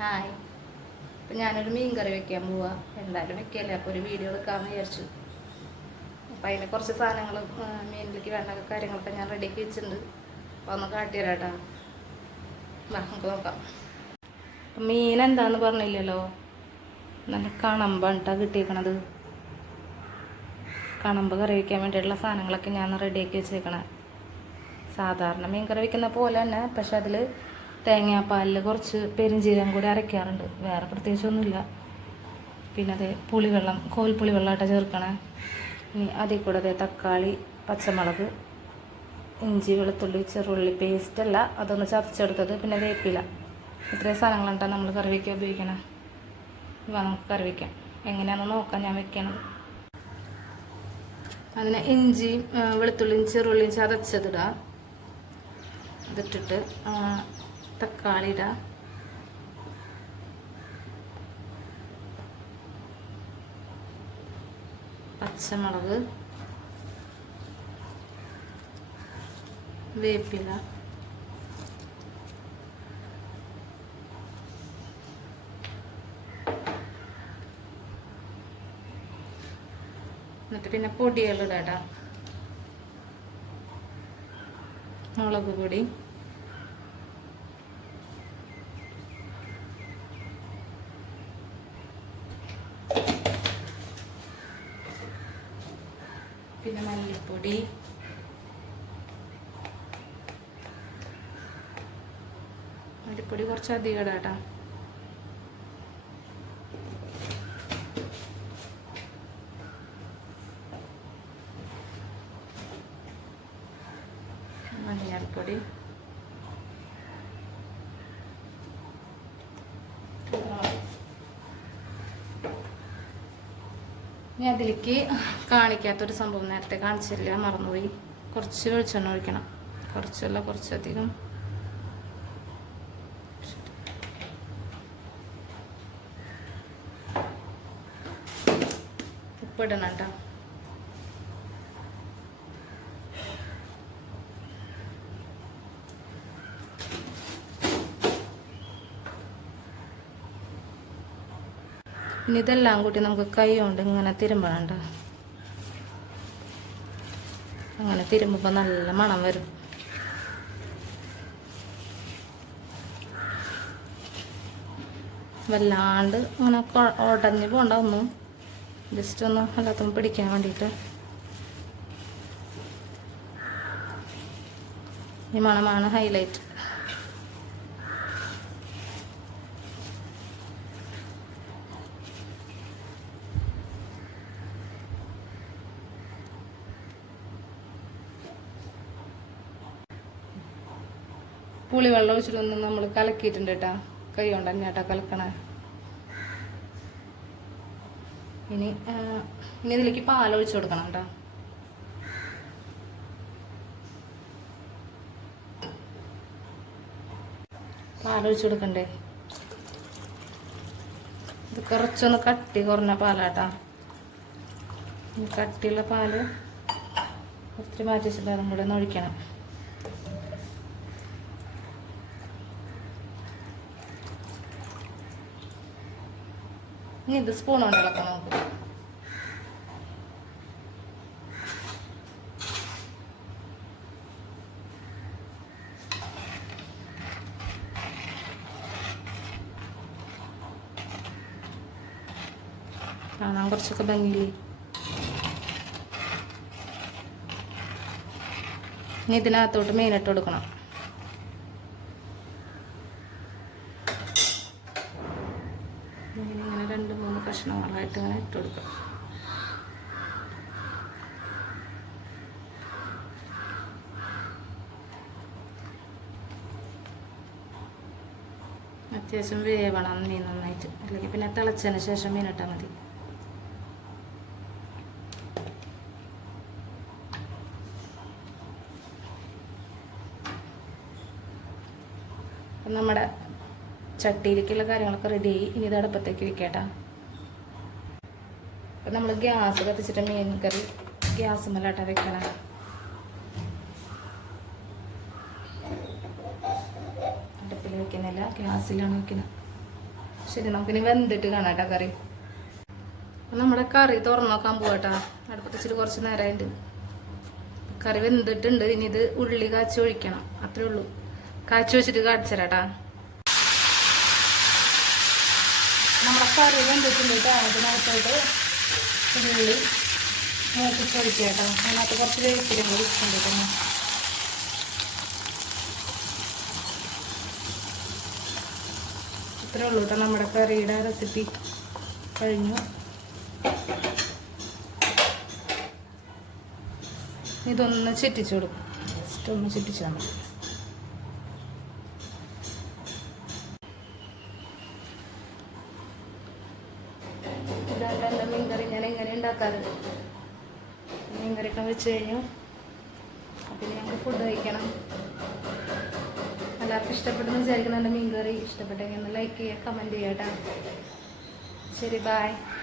Hi അപ്പം ഞാനൊരു മീൻ കറി വെക്കാൻ പോവാ. എന്തായാലും വെക്കല്ലേ? അപ്പോൾ ഒരു വീഡിയോ എടുക്കാമെന്ന് വിചാരിച്ചു. അപ്പം അതിന് കുറച്ച് സാധനങ്ങൾ മീനിലേക്ക് വേണ്ട കാര്യങ്ങളൊക്കെ ഞാൻ റെഡിയാക്കി വെച്ചിട്ടുണ്ട്. അപ്പോൾ ഒന്ന് കാട്ടിത്തരാട്ടാ വാ നമുക്ക് നോക്കാം. അപ്പം മീൻ എന്താന്ന് പറഞ്ഞില്ലല്ലോ? നല്ല കണമ്പാണ് കേട്ടോ കിട്ടിയേക്കണത്. കണമ്പ് കറി വയ്ക്കാൻ വേണ്ടിയിട്ടുള്ള സാധനങ്ങളൊക്കെ ഞാൻ റെഡിയാക്കി വെച്ചേക്കണേ. സാധാരണ മീൻ കറി വയ്ക്കുന്ന പോലെ തന്നെ പക്ഷെ അതിൽ തേങ്ങാപ്പാലിൽ കുറച്ച് പെരുംജീരകം കൂടി അരയ്ക്കാറുണ്ട്. വേറെ പ്രത്യേകിച്ചൊന്നുമില്ല. പിന്നെ അത് പുളിവെള്ളം കോൽപ്പുളി വെള്ളമായിട്ട് ചേർക്കണേ. ഇനി അതിൽ കൂടെ തക്കാളി പച്ചമുളക് ഇഞ്ചി വെളുത്തുള്ളി ചെറുള്ളി പേസ്റ്റ് അല്ല അതൊന്ന് ചതച്ചെടുത്തത്. പിന്നെ വേപ്പില ഇത്രയും സാധനങ്ങളാണ് നമ്മൾ കറി വയ്ക്കാൻ ഉപയോഗിക്കണേ. ഇവ നമുക്ക് കറി എങ്ങനെയാണെന്ന് നോക്കാം ഞാൻ വെക്കണത്. അതിന് ഇഞ്ചിയും വെളുത്തുള്ളിയും ചെറുള്ളിയും ചതച്ചതിടാം. ഇതിട്ടിട്ട് ആ, തക്കാളി ഇടാം പച്ചമുളക്. വേപ്പില. എന്നിട്ട് പിന്നെ പൊടികളിടാട്ടാ മുളക് പൊടി. പിന്നെ മല്ലിപ്പൊടി. മല്ലിപ്പൊടി കുറച്ച് അധികം ഇടാട്ടാ മഞ്ഞൾപ്പൊടി. ഇനി അതിലേക്ക് കാണിക്കാത്തൊരു സംഭവം നേരത്തെ കാണിച്ചില്ല മറന്നുപോയി. കുറച്ച് വെളിച്ചെണ്ണ ഒഴിക്കണം. കുറച്ചല്ല കുറച്ചധികം. ഉപ്പിടണം കേട്ടോ. ഇനി ഇതെല്ലാം കൂട്ടി നമുക്ക് കൈ കൊണ്ട് ഇങ്ങനെ തിരുമ്പണണ്ട. അങ്ങനെ തിരുമ്പുമ്പോൾ നല്ല മണം വരും. വല്ലാണ്ട് ഇങ്ങനെ കൊ- ഉടഞ്ഞ് പോണ്ട ഒന്നും. ജസ്റ്റ് ഒന്ന് എല്ലാത്തും പിടിക്കാൻ വേണ്ടിയിട്ട്. ഈ മണമാണ് ഹൈലൈറ്റ് പുളി വെള്ളം ഒഴിച്ചിട്ടൊന്ന് നമ്മൾ കലക്കിയിട്ടുണ്ട് കേട്ടോ കൈ കൊണ്ട് തന്നെ കേട്ടോ കലക്കണേ. ഇനി ഇനി ഇതിലേക്ക് പാൽ ഒഴിച്ചു കൊടുക്കണം കേട്ടോ പാൽ ഒഴിച്ചു കൊടുക്കണ്ടേ? ഇത് കുറച്ചൊന്ന് കട്ടി കുറഞ്ഞ പാലാട്ടാ. കട്ടിയുള്ള പാൽ ഒത്തിരി മാറ്റി വെച്ചിട്ട് അതും കൂടെ ഒന്ന് ഒഴിക്കണം. ഇനി ഇത് സ്പൂൺ കൊണ്ട് ഇളക്കാം നമുക്ക് കാണാൻ കുറച്ചൊക്കെ ഭംഗിയില്ലേ? ഇനി ഇതിനകത്തോട്ട് മെയിനിട്ട് കൊടുക്കണം ഇങ്ങനെ രണ്ട് മൂന്ന് കഷ്ണങ്ങളായിട്ട് ഇങ്ങനെ ഇട്ട് കൊടുക്കാം. അത്യാവശ്യം വേവണം മീൻ നന്നായിട്ട്. അല്ലെങ്കിൽ പിന്നെ തിളച്ചതിന് ശേഷം മീൻ ഇട്ടാൽ മതി. നമ്മുടെ ചട്ടിയിലേക്കുള്ള കാര്യങ്ങളൊക്കെ റെഡി ആയി. ഇനി ഇത് അടുപ്പത്തേക്ക് വെക്കട്ടാ. അപ്പം നമ്മൾ ഗ്യാസ് കത്തിച്ചിട്ട് മീൻ കറി ഗ്യാസ് മല്ലാട്ട വെക്കണം. അടുപ്പിൽ വെക്കുന്നില്ല ഗ്യാസിലാണ് വെക്കുന്നത് ശരി നമുക്കിനി വെന്തിട്ട് കാണാം കേട്ടോ കറി നമ്മുടെ കറി തുറന്നു നോക്കാൻ പോവാട്ടാ. അടുപ്പത്തിച്ചിട്ട് കുറച്ച് നേരമായിട്ട് കറി വെന്തിട്ടുണ്ട് ഇനി ഇത് ഉള്ളി കാച്ചി ഒഴിക്കണം. അത്രേ ഉള്ളൂ. കാച്ചി വെച്ചിട്ട് കാണിച്ചു തരാട്ടാ. നമ്മുടെ കറി വെന്തിട്ടുണ്ട് അതിനകത്തോട്ട് ഉള്ളി മൂപ്പിച്ച് ഒഴിക്കുക അതിനകത്ത് കുറച്ച് വേപ്പിലും കൂടി ഇട്ടുണ്ട് ഇത്രേ ഉള്ളൂ കേട്ടോ നമ്മുടെ കറിയുടെ റെസിപ്പി കഴിഞ്ഞു. ഇതൊന്ന് ചെറ്റിച്ചു കൊടുക്കും. ജസ്റ്റ് ഒന്ന് ചെറ്റിച്ചാൽ മതി എന്റെ മീൻകറി ഞാൻ എങ്ങനെ ഉണ്ടാക്കാറുണ്ട്? മീൻകറിയൊക്കെ വെച്ച് കഴിഞ്ഞു. അപ്പം ഞങ്ങൾക്ക് ഫുഡ് കഴിക്കണം. എല്ലാവർക്കും ഇഷ്ടപ്പെടുന്നു വിചാരിക്കുന്നുണ്ട് മീൻകറി. ഇഷ്ടപ്പെട്ടെങ്കിൽ ഒന്ന് ലൈക്ക് ചെയ്യുക കമന്റ് ചെയ്യാം കേട്ടോ. ശരി ബായ്